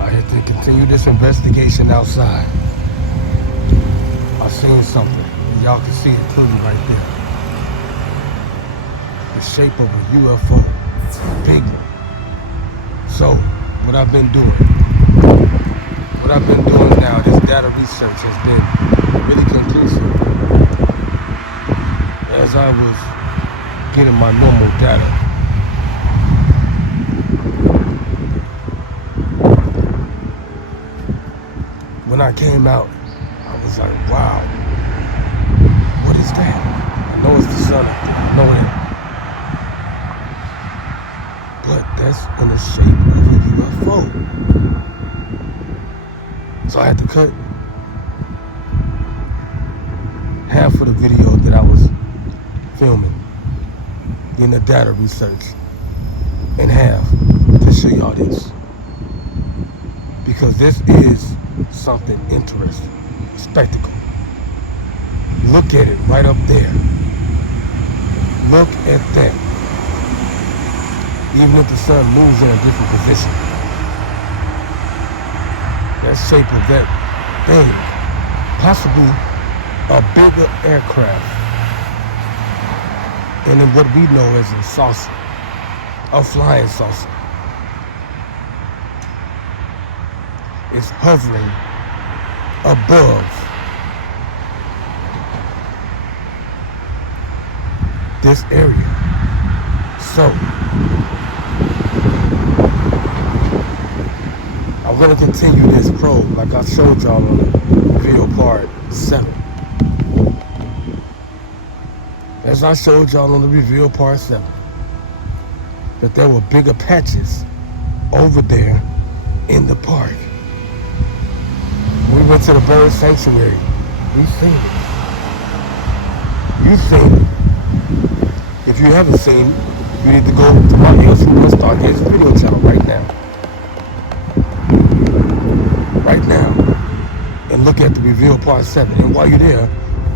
I had to continue this investigation outside. I seen something. Y'all can see it clearly right there. The shape of a UFO. Big one. So, what I've been doing now, this data research has been really conclusive. As I was getting my normal data, when I came out, I was like, wow, what is that? I know it's the sun up there, I know that. But that's in the shape of a UFO. So I had to cut half of the video that I was filming, getting the data research, in half to show y'all this. Because this is something interesting, spectacle. Look at it right up there. Look at that. Even if the sun moves in a different position, that shape of that thing, possibly a bigger aircraft, and then what we know as a saucer, a flying saucer, is hovering above this area. So I'm going to continue this probe like I showed y'all on the video part 7. As I showed y'all on the reveal part 7, that there were bigger patches over there in the park. We went to the bird sanctuary. We seen it. You've seen it. If you haven't seen it, you need to go to my LCDAONE Stargaze video channel right now. Right now. And look at the reveal part 7. And while you're there,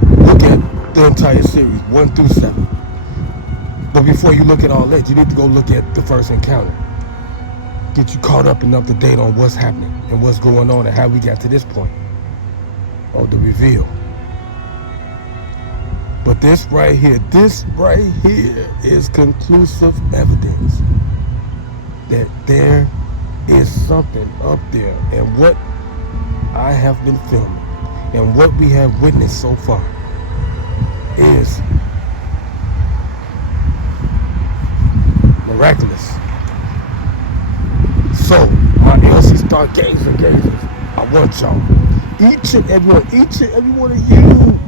look at the entire series, 1 through 7. But before you look at all that, you need to go look at the first encounter. Get you caught up and up to date on what's happening and what's going on and how we got to this point of the reveal. But this right here is conclusive evidence that there is something up there. And what I have been filming and what we have witnessed so far is miraculous. So, my LC Stargazers, I want y'all, each and every one of you,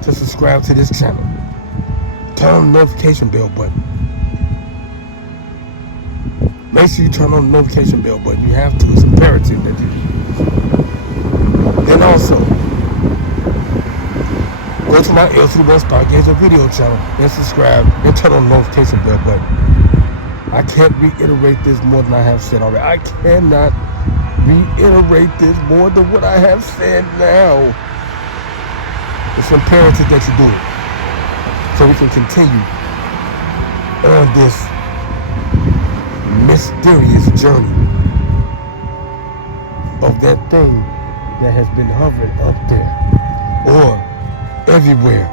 to subscribe to this channel. Turn on the notification bell button. Make sure you turn on the notification bell button. You have to. It's imperative that you do. Then also, go to my LCDAONE Stargazer video channel and subscribe and turn on the notification bell button. I can't reiterate this more than I have said already. I cannot reiterate this more than what I have said now. It's imperative that you do it so we can continue on this mysterious journey of that thing that has been hovering up there or everywhere,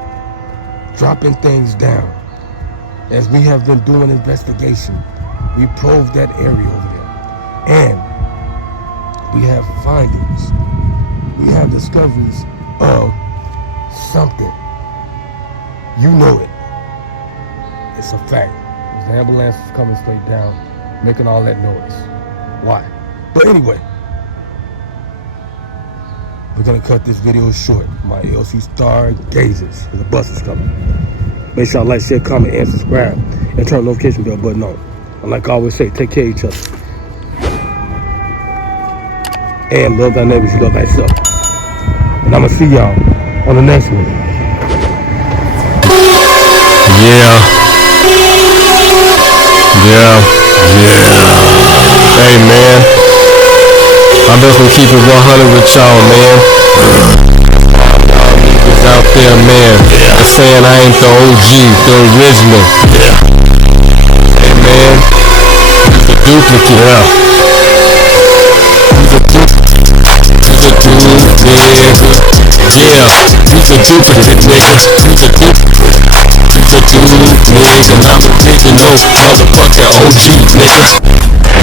dropping things down. As we have been doing investigation, we probed that area over there, and we have findings, we have discoveries of something. You know it. It's a fact. The ambulance is coming straight down, making all that noise. Why? But anyway, we're gonna cut this video short. My LC Stargazers, the bus is coming. Make sure y'all like, share, comment, and subscribe, and turn the notification bell button on. And like I always say, take care of each other. And love thy neighbors, you love thyself. And I'ma see y'all on the next one. Yeah. Hey man, I'm just gonna keep it 100 with y'all, man. Niggas out there, man, they're saying I ain't the OG, the original. Hey, man, he's a duplicate. He's a duplicate, nigga. Yeah, he's a duplicate, nigga. He's a duplicate. He's a duplicate, and I'm original, motherfucking OG, nigga.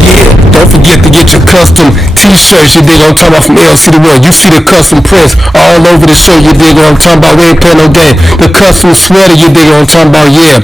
Yeah, don't forget to get your custom t-shirts, you dig what I'm talking about, from LCDAONE. You see the custom prints all over the shirt, you dig what I'm talking about, we ain't playing no game. The custom sweater, you dig what I'm talking about, yeah.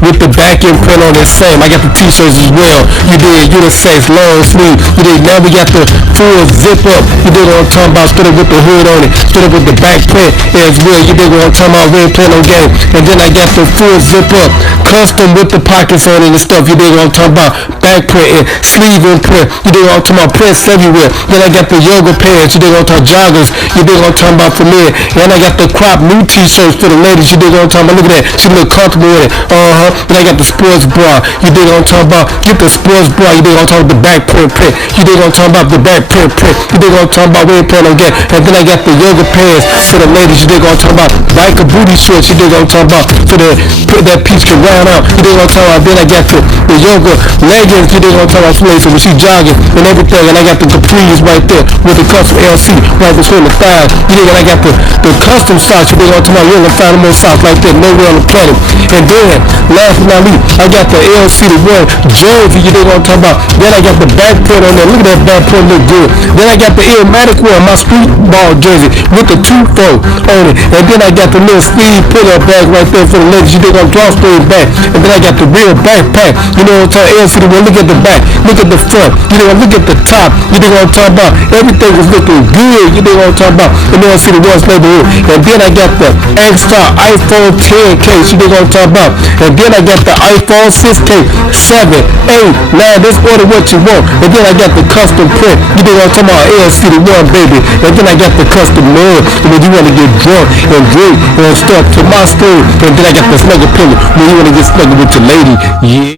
With the back end print on it, same. I got the t-shirts as well, you dig, unisex, long sleeve, you dig. Now we got the full zip up, you dig what I'm talking about, split it with the hood on it, split it with the back print as well, you dig what I'm talking about, we ain't playing no game. And then I got the full zip up, custom with the pockets on it and stuff, you dig what I'm talking about, back print and sleeve and print, you dig what I'm talking about, prints everywhere. Then I got the yoga pants, you dig what I'm talking about, joggers, you dig what I'm talking about, for men. And I got the crop new t-shirts for the ladies, you dig what I'm talking about, look at that, she look comfortable with it. Then I got the sports bra, you dig what I'm talking about, get the sports bra, you dig what I'm talking about, the back print, you dig what I'm talking about, the back print, you dig what I'm talking about, we ain't playing no game. And then I got the yoga pants for the ladies, you dig what I'm talking about, biker booty shorts, you dig what I'm talking about, so that piece can round out, you dig what I'm talking about. Then I got the yoga leggings, you dig what I'm talking about, so when she jogging and everything. And I got the capris right there with the custom LC right between the thighs, you dig. And I got the custom socks, you dig what I'm talking about, you're gonna find them more socks like that nowhere on the planet. And then last but not least, I got the LCDAONE jersey, you dig what I'm talking about. Then I got the back print on there, look at that back print, look good. Then I got the Illmatic one, my street ball jersey with the two-fold on it. And then I got the little sleeve pull-up bag right there for the ladies, you dig, on drawstring bag. And then I got the real backpack, you know what I'm talking about, LCDAONE. Look at the back, look at the front, you know, look at the top, you know what I'm talking about. Everything is looking good, you know what I'm talking about. And then I see the one's neighborhood. And then I got the X-Star iPhone 10 case, you know what I'm talking about. And then I got the iPhone 6K, 7, 8, 9, just order what you want. And then I got the custom print, you know what I'm talking about, LCDAONE, baby. And then I got the custom mug, you know, you want to get drunk and drink and stuff to my story. And then I got the snuggle pillow when you want to get snuggle with your lady, yeah.